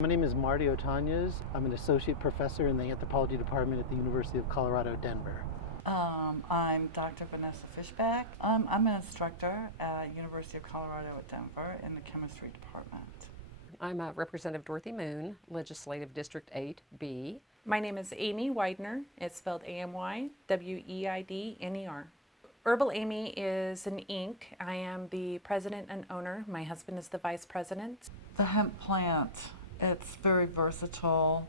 My name is Marty Otanez. I'm an associate professor in the anthropology department at the University of Colorado, Denver. I'm Dr. Vanessa Fishback. I'm an instructor at University of Colorado at Denver in the chemistry department. I'm Representative Dorothy Moon, Legislative District 8B. My name is Amy Widener. It's spelled AMYWEIDNER. Herbal Amy is an Inc. I am the president and owner. My husband is the vice president. The hemp plant, it's very versatile.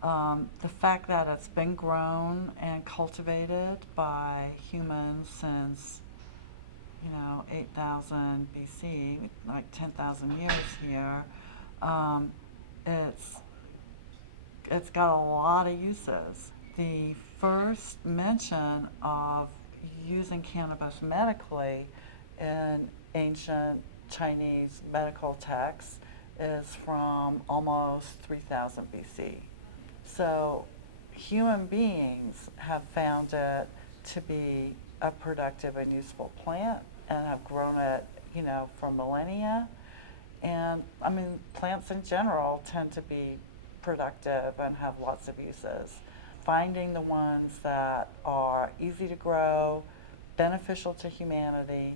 The fact that it's been grown and cultivated by humans since 8,000 BC, like 10,000 years here, it's got a lot of uses. The first mention of using cannabis medically in ancient Chinese medical texts is from almost 3000 BC. So human beings have found it to be a productive and useful plant and have grown it, for millennia. And I mean, plants in general tend to be productive and have lots of uses. Finding the ones that are easy to grow, beneficial to humanity,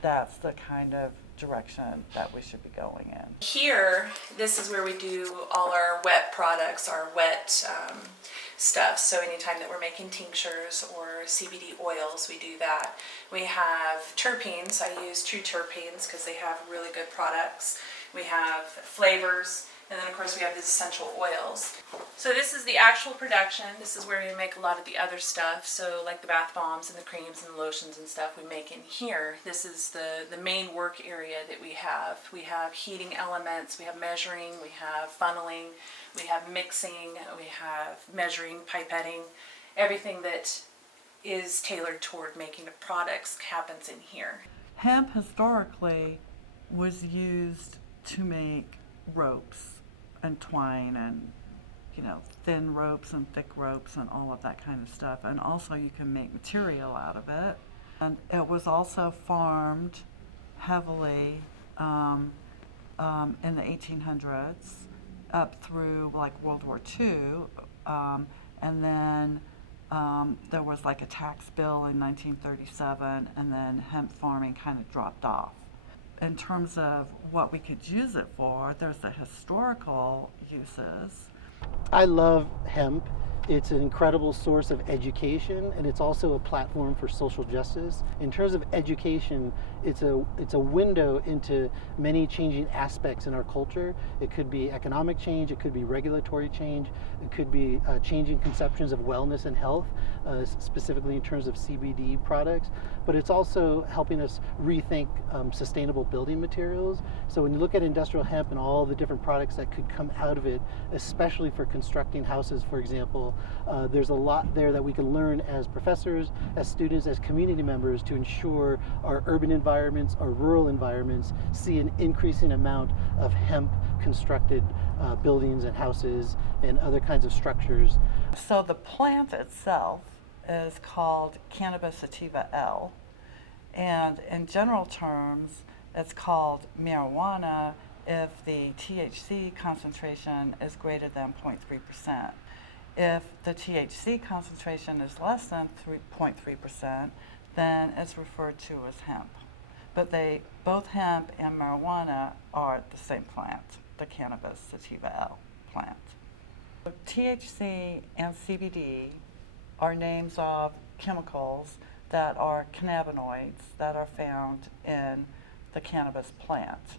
that's the kind of direction that we should be going in. Here, this is where we do all our wet products, our wet stuff. So anytime that we're making tinctures or CBD oils, we do that. We have terpenes. I use True Terpenes because they have really good products. We have flavors. And then, of course, we have the essential oils. So this is the actual production. This is where we make a lot of the other stuff. So like the bath bombs and the creams and the lotions and stuff we make in here. This is the main work area that we have. We have heating elements, we have measuring, we have funneling, we have mixing, we have measuring, pipetting. Everything that is tailored toward making the products happens in here. Hemp historically was used to make ropes and twine and thin ropes and thick ropes and all of that kind of stuff, and also you can make material out of it. And it was also farmed heavily in the 1800s up through like World War II, and then there was like a tax bill in 1937, and then hemp farming kind of dropped off. In terms of what we could use it for, there's the historical uses. I love hemp. It's an incredible source of education, and it's also a platform for social justice. In terms of education, it's a window into many changing aspects in our culture. It could be economic change, it could be regulatory change, it could be changing conceptions of wellness and health, specifically in terms of CBD products. But it's also helping us rethink sustainable building materials. So when you look at industrial hemp and all the different products that could come out of it, especially for constructing houses, for example, there's a lot there that we can learn as professors, as students, as community members to ensure our urban environments, our rural environments see an increasing amount of hemp constructed buildings and houses and other kinds of structures. So the plant itself is called Cannabis sativa L, and in general terms, it's called marijuana if the THC concentration is greater than 0.3%. If the THC concentration is less than 0.3%, then it's referred to as hemp. But both hemp and marijuana are the same plant, the Cannabis sativa L plant. So THC and CBD are names of chemicals that are cannabinoids that are found in the cannabis plant.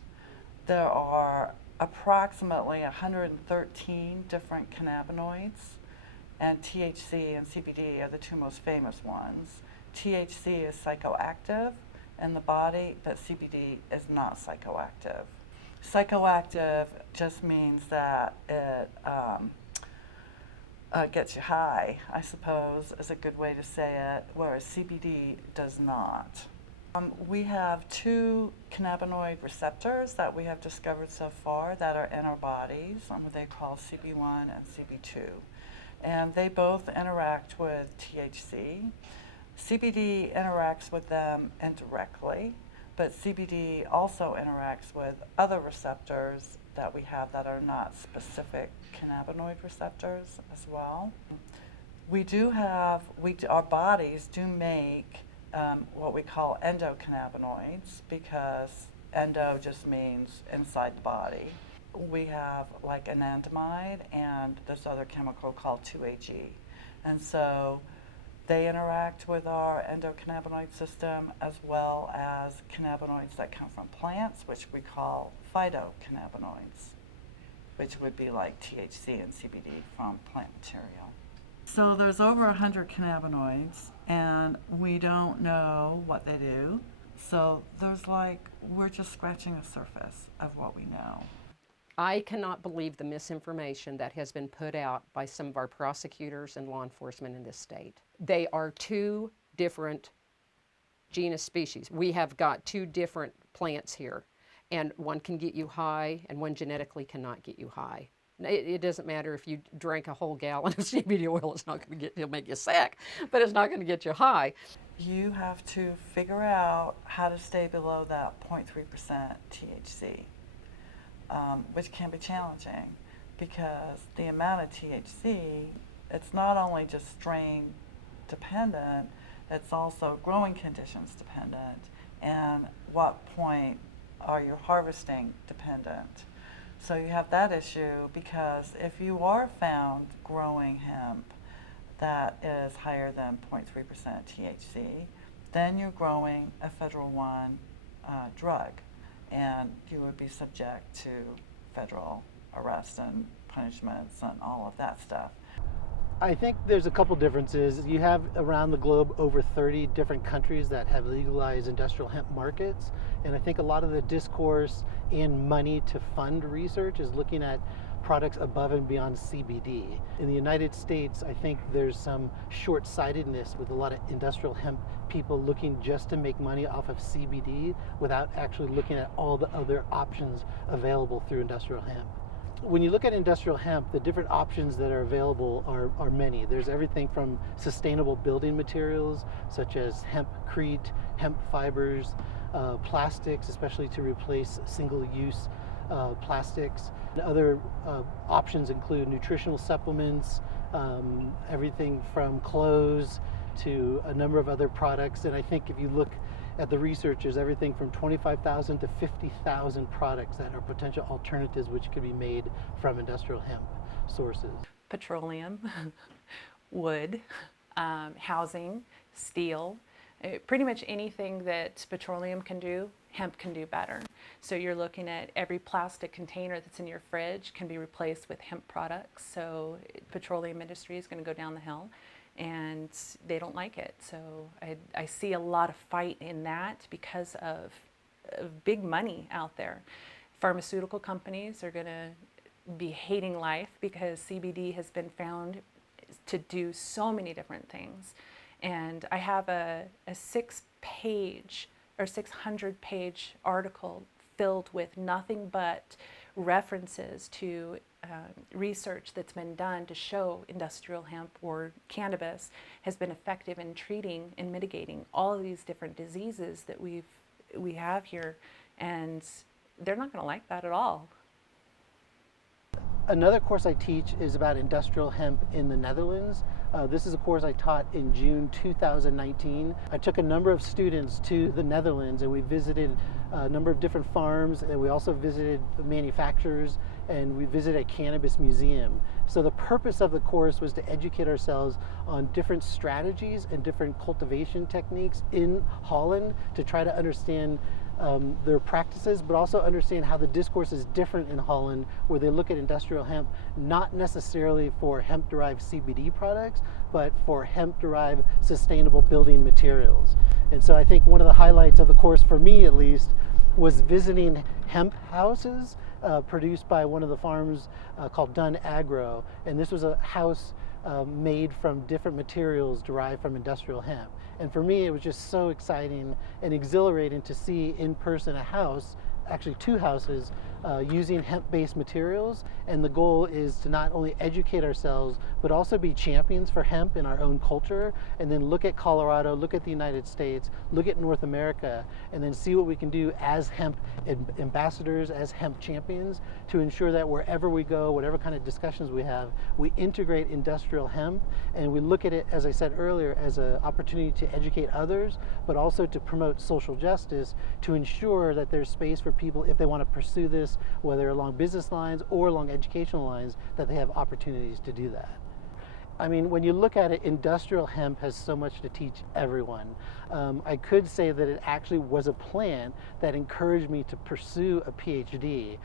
There are approximately 113 different cannabinoids, and THC and CBD are the two most famous ones. THC is psychoactive in the body, but CBD is not psychoactive. Psychoactive just means that it gets you high, I suppose, is a good way to say it, whereas CBD does not. We have two cannabinoid receptors that we have discovered so far that are in our bodies, they call CB1 and CB2. And they both interact with THC. CBD interacts with them indirectly, but CBD also interacts with other receptors that we have that are not specific cannabinoid receptors as well. We do have, our bodies do make what we call endocannabinoids, because endo just means inside the body. We have like anandamide and this other chemical called 2-AG. And so they interact with our endocannabinoid system, as well as cannabinoids that come from plants, which we call phytocannabinoids, which would be like THC and CBD from plant material. So there's over 100 cannabinoids, and we don't know what they do. So we're just scratching the surface of what we know. I cannot believe the misinformation that has been put out by some of our prosecutors and law enforcement in this state. They are two different genus species. We have got two different plants here, and one can get you high and one genetically cannot get you high. It doesn't matter if you drank a whole gallon of CBD oil, it'll make you sick, but it's not going to get you high. You have to figure out how to stay below that 0.3% THC. Which can be challenging, because the amount of THC, it's not only just strain dependent, it's also growing conditions dependent, and what point are you harvesting dependent. So you have that issue, because if you are found growing hemp that is higher than 0.3% THC, then you're growing a Federal 1 drug, and you would be subject to federal arrests and punishments and all of that stuff. I think there's a couple differences. You have around the globe over 30 different countries that have legalized industrial hemp markets, and I think a lot of the discourse and money to fund research is looking at products above and beyond CBD. In the United States, I think there's some short-sightedness with a lot of industrial hemp people looking just to make money off of CBD without actually looking at all the other options available through industrial hemp. When you look at industrial hemp, the different options that are available are many. There's everything from sustainable building materials, such as hempcrete, hemp fibers, plastics, especially to replace single-use plastics. Other options include nutritional supplements, everything from clothes to a number of other products. And I think if you look at the research, there's everything from 25,000 to 50,000 products that are potential alternatives which could be made from industrial hemp sources. Petroleum, wood, housing, steel, pretty much anything that petroleum can do, hemp can do better. So you're looking at every plastic container that's in your fridge can be replaced with hemp products. So petroleum industry is going to go down the hill, and they don't like it. So I see a lot of fight in that because of big money out there. Pharmaceutical companies are going to be hating life because CBD has been found to do so many different things. And I have a 6-page or 600-page article filled with nothing but references to research that's been done to show industrial hemp or cannabis has been effective in treating and mitigating all of these different diseases that we have here, and they're not going to like that at all. Another course I teach is about industrial hemp in the Netherlands. This is a course I taught in June 2019. I took a number of students to the Netherlands, and we visited a number of different farms, and we also visited manufacturers, and we visited a cannabis museum. So the purpose of the course was to educate ourselves on different strategies and different cultivation techniques in Holland to try to understand their practices, but also understand how the discourse is different in Holland, where they look at industrial hemp not necessarily for hemp-derived CBD products, but for hemp-derived sustainable building materials. And so I think one of the highlights of the course, for me at least, was visiting hemp houses produced by one of the farms called Dunn Agro. And this was a house made from different materials derived from industrial hemp. And for me, it was just so exciting and exhilarating to see in person a house, actually 2 houses, using hemp-based materials, and the goal is to not only educate ourselves but also be champions for hemp in our own culture, and then look at Colorado, look at the United States, look at North America, and then see what we can do as hemp ambassadors, as hemp champions, to ensure that wherever we go, whatever kind of discussions we have, we integrate industrial hemp, and we look at it, as I said earlier, as an opportunity to educate others, but also to promote social justice, to ensure that there's space for people, if they want to pursue this, whether along business lines or along educational lines, that they have opportunities to do that. I mean, when you look at it, industrial hemp has so much to teach everyone. I could say that it actually was a plant that encouraged me to pursue a PhD.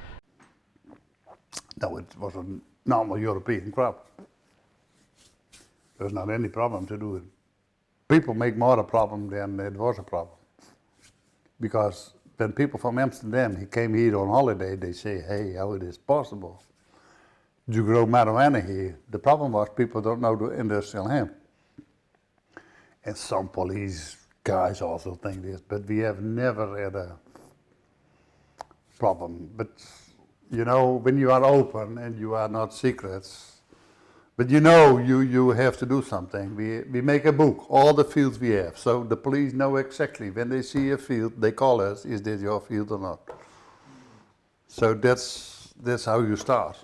No, it was a normal European crop. There's not any problem to do it. People make more a problem than it was a problem. Because when people from Amsterdam he came here on holiday, they say, hey, how it is possible to grow marijuana here? The problem was people don't know the industrial hemp. And some police guys also think this, but we have never had a problem. But you know, when you are open and you are not secrets, but you know you have to do something. We make a book, all the fields we have, so the police know exactly when they see a field, they call us, is this your field or not? So that's how you start.